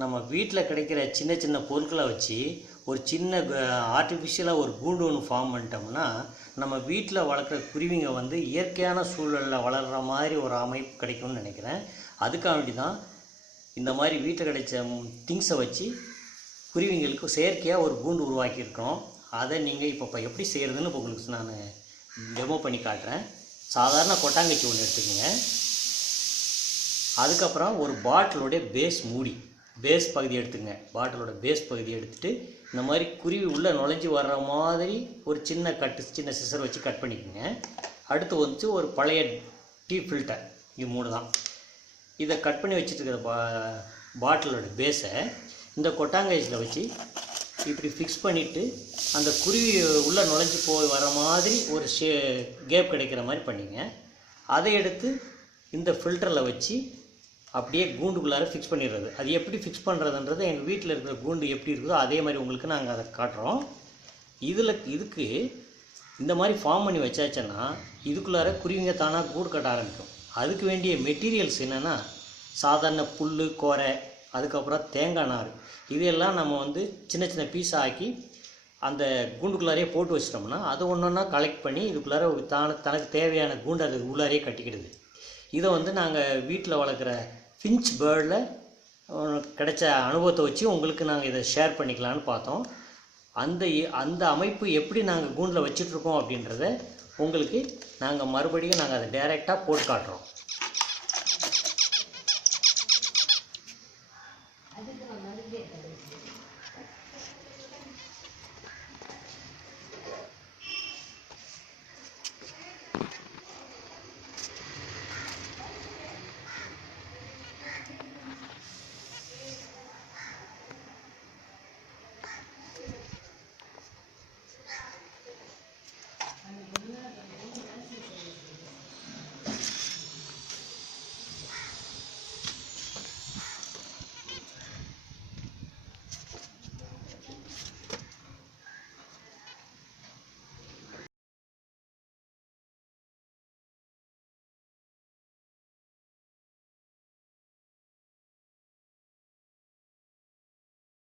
நம்ம வீட்டில் கிடைக்கிற சின்ன சின்ன பொருட்களை வச்சு ஒரு சின்ன ஆர்டிஃபிஷியலாக ஒரு கூண்டு ஒன்று ஃபார்ம் பண்ணிட்டோம்னா நம்ம வீட்டில் வளர்க்குற குருவிங்க வந்து இயற்கையான சூழலில் வளர்கிற மாதிரி ஒரு அமைப்பு கிடைக்கும்னு நினைக்கிறேன். அதுக்காக வேண்டி தான் இந்த மாதிரி வீட்டில் கிடைச்ச திங்ஸை வச்சு குருவிங்களுக்கு செயற்கையாக ஒரு கூண்டு உருவாக்கியிருக்கோம். அதை நீங்கள் இப்போ எப்படி செய்கிறதுன்னு உங்களுக்கு நான் டெமோ பண்ணி காட்டுறேன். சாதாரண கொட்டாங்குச்சி ஒன்று எடுத்துக்கோங்க. அதுக்கப்புறம் ஒரு பாட்டிலோடைய பேஸ் பகுதி எடுத்துங்க. பாட்டிலோட பேஸ் பகுதி எடுத்துகிட்டு இந்த மாதிரி குருவி உள்ளே நுழைஞ்சி வர்ற மாதிரி ஒரு சின்ன சிசர் வச்சு கட் பண்ணிக்கோங்க. அடுத்து வந்து ஒரு பழைய டீ ஃபில்டர், இது 3 தான். இதை கட் பண்ணி வச்சுட்டு இருக்கிற பாட்டிலோட பேஸை இந்த கொட்டாங்காய்ச்சியில் வச்சு இப்படி ஃபிக்ஸ் பண்ணிவிட்டு அந்த குருவி உள்ளே நுழைஞ்சி போய் வர மாதிரி ஒரு கேப் கிடைக்கிற மாதிரி பண்ணிங்க. அதை எடுத்து இந்த ஃபில்டரில் வச்சு அப்படியே கூண்டுக்குள்ளார ஃபிக்ஸ் பண்ணிடுறது. அது எப்படி ஃபிக்ஸ் பண்ணுறதுன்றது எங்கள் வீட்டில் இருக்கிற கூண்டு எப்படி இருக்குதோ அதே மாதிரி உங்களுக்கு நாங்கள் அதை காட்டுறோம். இதுக்கு இந்த மாதிரி ஃபார்ம் பண்ணி வச்சாச்சுன்னா இதுக்குள்ளார குருவிங்க தானாக கூடு கட்ட ஆரம்பிக்கும். அதுக்கு வேண்டிய மெட்டீரியல்ஸ் என்னென்னா சாதாரண புல், கோரை, அதுக்கப்புறம் தேங்காய் நார், இதையெல்லாம் நம்ம வந்து சின்ன சின்ன பீஸாக ஆக்கி அந்த கூண்டுக்குள்ளாரே போட்டு வச்சிட்டோம்னா அது ஒன்று ஒன்றா கலெக்ட் பண்ணி இதுக்குள்ளார தனக்கு தேவையான கூண்டு அது உள்ளாரே கட்டிக்கிடுது. இதை வந்து நாங்கள் வீட்டில் வளர்க்குற ஃபின்ச் பேர்டில் கிடைச்ச அனுபவத்தை வச்சு உங்களுக்கு நாங்கள் இதை ஷேர் பண்ணிக்கலான்னு பார்த்தோம். அந்த அமைப்பு எப்படி நாங்கள் கூண்டில் வச்சிட்ருக்கோம் அப்படின்றத உங்களுக்கு நாங்கள் மறுபடியும் அதை டைரெக்டாக போட்டு காட்டுறோம்.